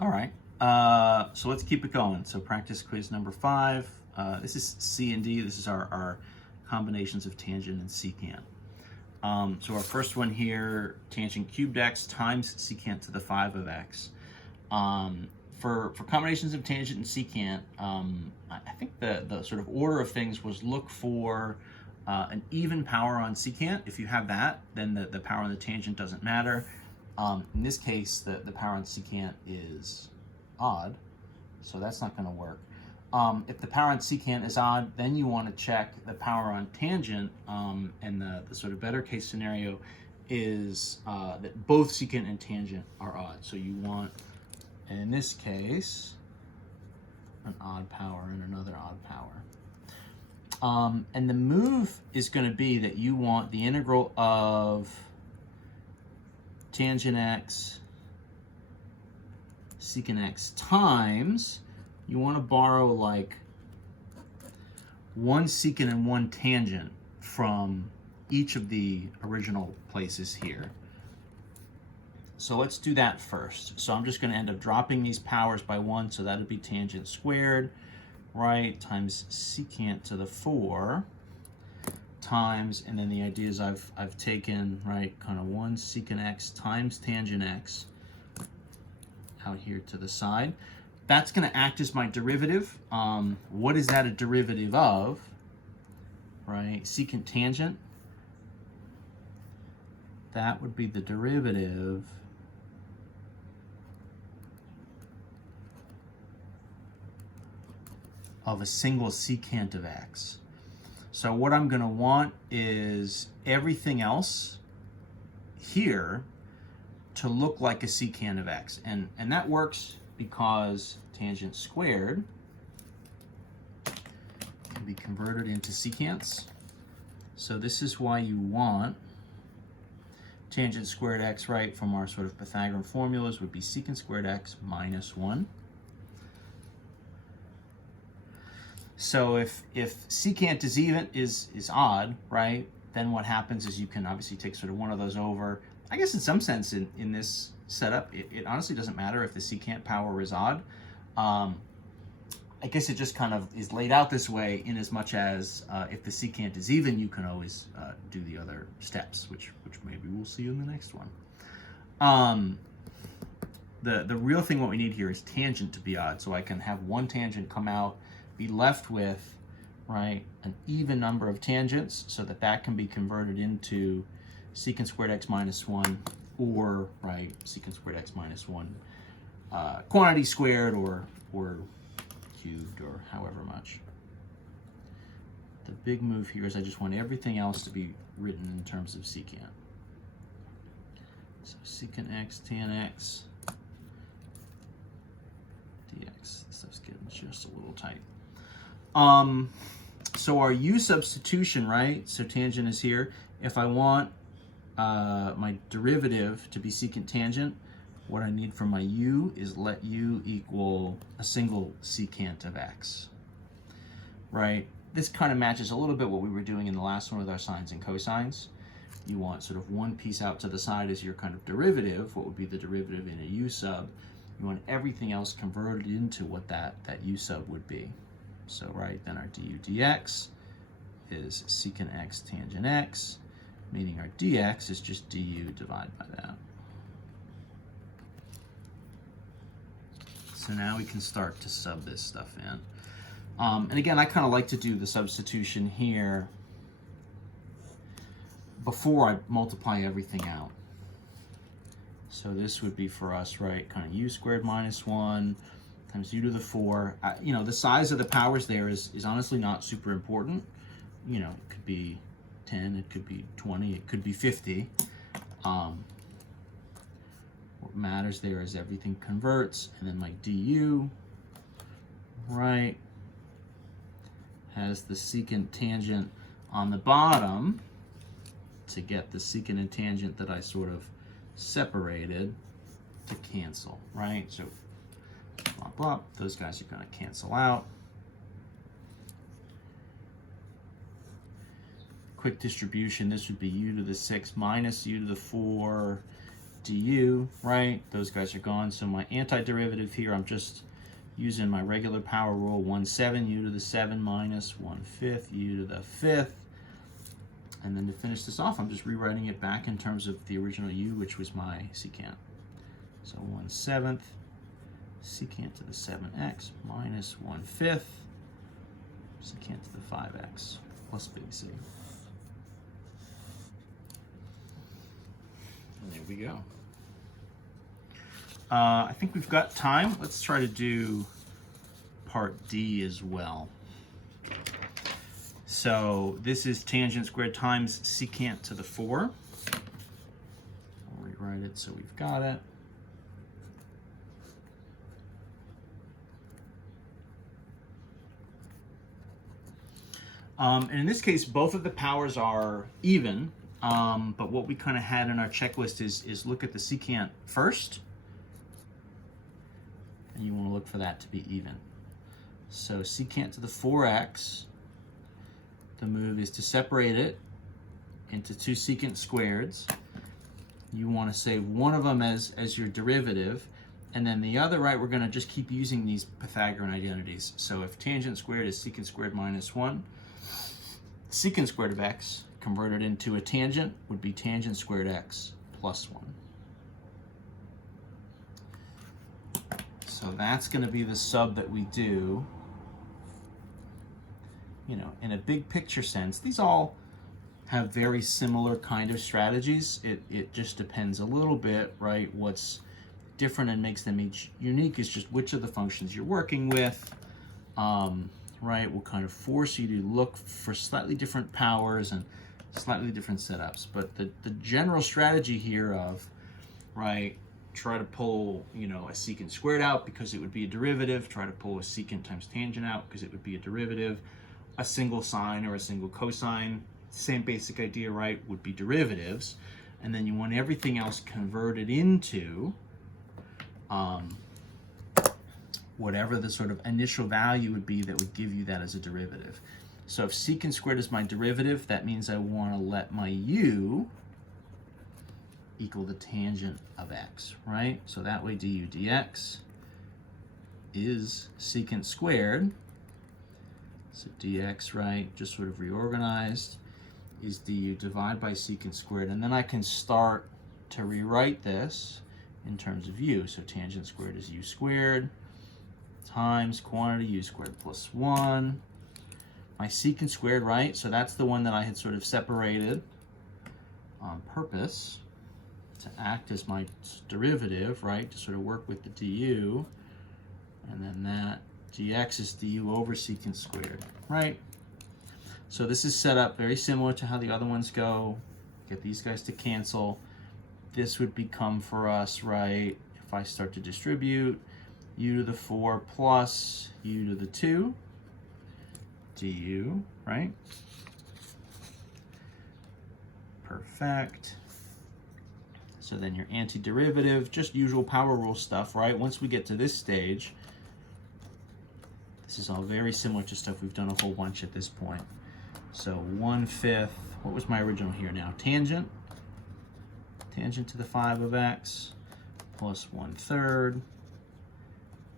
All right. So let's keep it going. So practice quiz number 5. This is C and D. This is our combinations of tangent and secant. So our first one here, tangent cubed x times secant to the 5 of x. For combinations of tangent and secant, I think the sort of order of things was look for an even power on secant. If you have that, then the power on the tangent doesn't matter. In this case, the power on secant is odd, so that's not going to work. If the power on secant is odd, then you want to check the power on tangent, and the sort of better case scenario is that both secant and tangent are odd. So you want, in this case, an odd power and another odd power. And the move is going to be that you want the integral of tangent x secant x times, you want to borrow like one secant and one tangent from each of the original places here. So let's do that first. So I'm just going to end up dropping these powers by 1, so that would be tangent squared, right, times secant to the 4 times, and then the idea is I've taken, right, kind of 1 secant x times tangent x out here to the side. That's going to act as my derivative. What is that a derivative of? Right, secant tangent. That would be the derivative of a single secant of x. So what I'm going to want is everything else here to look like a secant of x. And that works because tangent squared can be converted into secants. So this is why you want tangent squared x, right, from our sort of Pythagorean formulas would be secant squared x minus 1. So if secant is even is odd, right, then what happens is you can obviously take sort of one of those over. I guess in some sense in this setup, it honestly doesn't matter if the secant power is odd. I guess it just kind of is laid out this way in as much as if the secant is even, you can always do the other steps, which maybe we'll see in the next one. The real thing what we need here is tangent to be odd, so I can have one tangent come out, be left with, right, an even number of tangents, so that can be converted into secant squared x minus 1, or, right, secant squared x minus 1 quantity squared, or cubed, or however much. The big move here is I just want everything else to be written in terms of secant. So secant x tan x dx. This stuff's getting just a little tight. So our u substitution, right? So tangent is here. If I want my derivative to be secant tangent, what I need for my u is let u equal a single secant of x, right? This kind of matches a little bit what we were doing in the last one with our sines and cosines. You want sort of one piece out to the side as your kind of derivative. What would be the derivative in a u sub? You want everything else converted into what that u sub would be. So, right, then our du dx is secant x tangent x, meaning our dx is just du divided by that. So now we can start to sub this stuff in. And again, I kind of like to do the substitution here before I multiply everything out. So this would be for us, right, kind of u squared minus 1 times u to the 4. You know, the size of the powers there is honestly not super important. You know, it could be 10, it could be 20, it could be 50. What matters there is everything converts, and then my du, right, has the secant tangent on the bottom to get the secant and tangent that I sort of separated to cancel, right? So blah, blah, those guys are going to cancel out. Quick distribution, this would be u to the 6 minus u to the 4 du, right? Those guys are gone. So my antiderivative here, I'm just using my regular power rule, 1/7 u to the 7 minus 1/5 u to the 5th. And then to finish this off, I'm just rewriting it back in terms of the original u, which was my secant. So 1/7 secant to the 7x minus 1/5 secant to the 5x plus big C. And there we go. I think we've got time. Let's try to do part D as well. So this is tangent squared times secant to the 4. I'll rewrite it so we've got it. And in this case, both of the powers are even, but what we kind of had in our checklist is look at the secant first, and you want to look for that to be even. So secant to the 4x, the move is to separate it into two secant squareds. You want to save one of them as your derivative, and then the other, right, we're going to just keep using these Pythagorean identities. So if tangent squared is secant squared minus 1, secant squared of x converted into a tangent would be tangent squared x plus 1. So that's going to be the sub that we do. You know, in a big picture sense, these all have very similar kind of strategies. It just depends a little bit, right? What's different and makes them each unique is just which of the functions you're working with, right? Will kind of force you to look for slightly different powers and slightly different setups. But the general strategy here of, right, try to pull, you know, a secant squared out because it would be a derivative, try to pull a secant times tangent out because it would be a derivative, a single sine or a single cosine, same basic idea, right, would be derivatives. And then you want everything else converted into whatever the sort of initial value would be that would give you that as a derivative. So if secant squared is my derivative, that means I want to let my u equal the tangent of x, right? So that way du dx is secant squared. So dx, right, just sort of reorganized, is du divided by secant squared. And then I can start to rewrite this in terms of u. So tangent squared is u squared times quantity u squared plus 1. My secant squared, right? So that's the one that I had sort of separated on purpose to act as my derivative, right? To sort of work with the du. And then that dx is du over secant squared, right? So this is set up very similar to how the other ones go. Get these guys to cancel. This would become for us, right, if I start to distribute, u to the 4 plus u to the 2 du, right? Perfect. So then your antiderivative, just usual power rule stuff, right? Once we get to this stage, this is all very similar to stuff we've done a whole bunch at this point. So 1/5, what was my original here now? Tangent to the 5 of x plus 1/3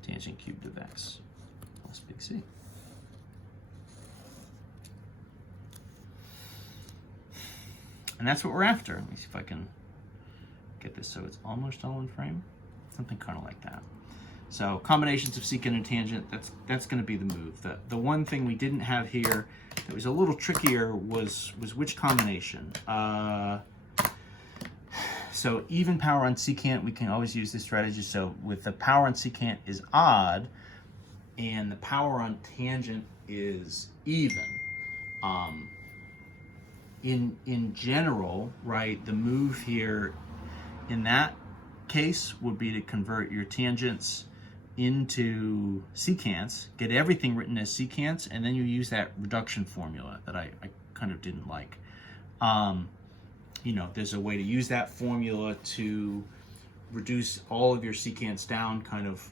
tangent cubed of x plus big C. And that's what we're after. Let me see if I can get this so it's almost all in frame. Something kind of like that. So combinations of secant and tangent, that's going to be the move. The one thing we didn't have here that was a little trickier was which combination. So even power on secant, we can always use this strategy. So with the power on secant is odd, and the power on tangent is even. In general, right, the move here in that case would be to convert your tangents into secants, get everything written as secants, and then you use that reduction formula that I kind of didn't like. You know, there's a way to use that formula to reduce all of your secants down kind of,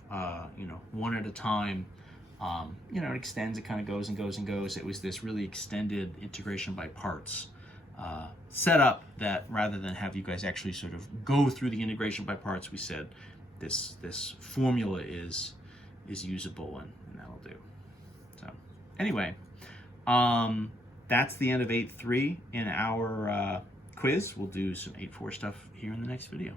you know, one at a time. You know, it extends, it kind of goes and goes and goes. It was this really extended integration by parts set up that rather than have you guys actually sort of go through the integration by parts, we said this formula is usable, and that'll do. So anyway, that's the end of 8.3 in our quiz. We'll do some 8.4 stuff here in the next video.